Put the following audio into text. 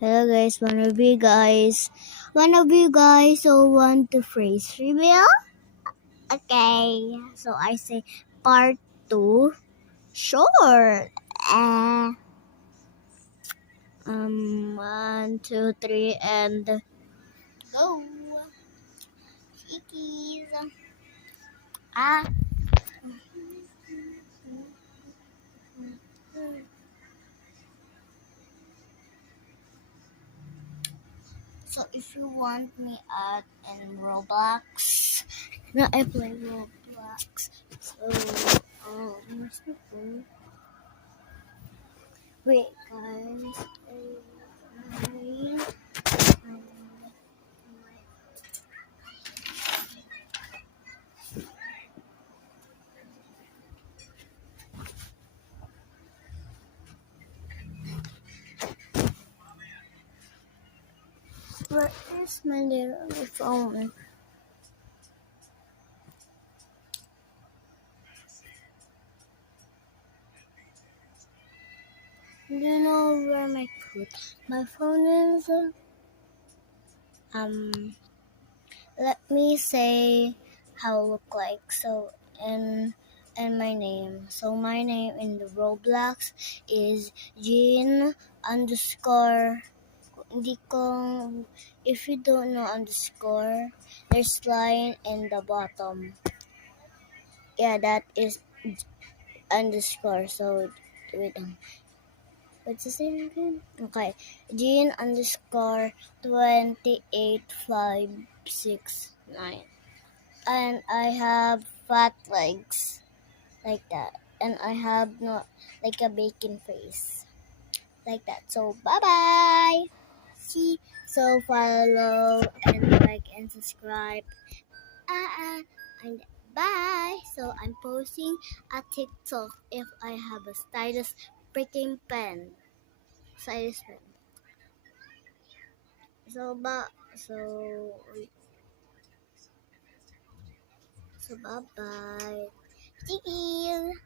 Hello guys, one of you guys so want to phrase reveal? Okay, so I say part 2. Sure. 1, 2, 3 and go. Chickies. Ah. So if you want me at in Roblox, now I play Roblox. So where's my phone? Wait, guys. Where is my little phone? Do you know where my phone is? Let me say how I look like. So and my name. So my name in the Roblox is Jean underscore. Hindi ko, if you don't know underscore, there's line in the bottom. Yeah, that is underscore. So wait. What's his name again? Okay. Jean underscore 28569. And I have fat legs like that. And I have not like a bacon face. Like that. So bye bye. See, so follow and like and subscribe. And bye. So I'm posting a TikTok if I have a stylus freaking pen. Stylus pen. So so bye bye. Chicken.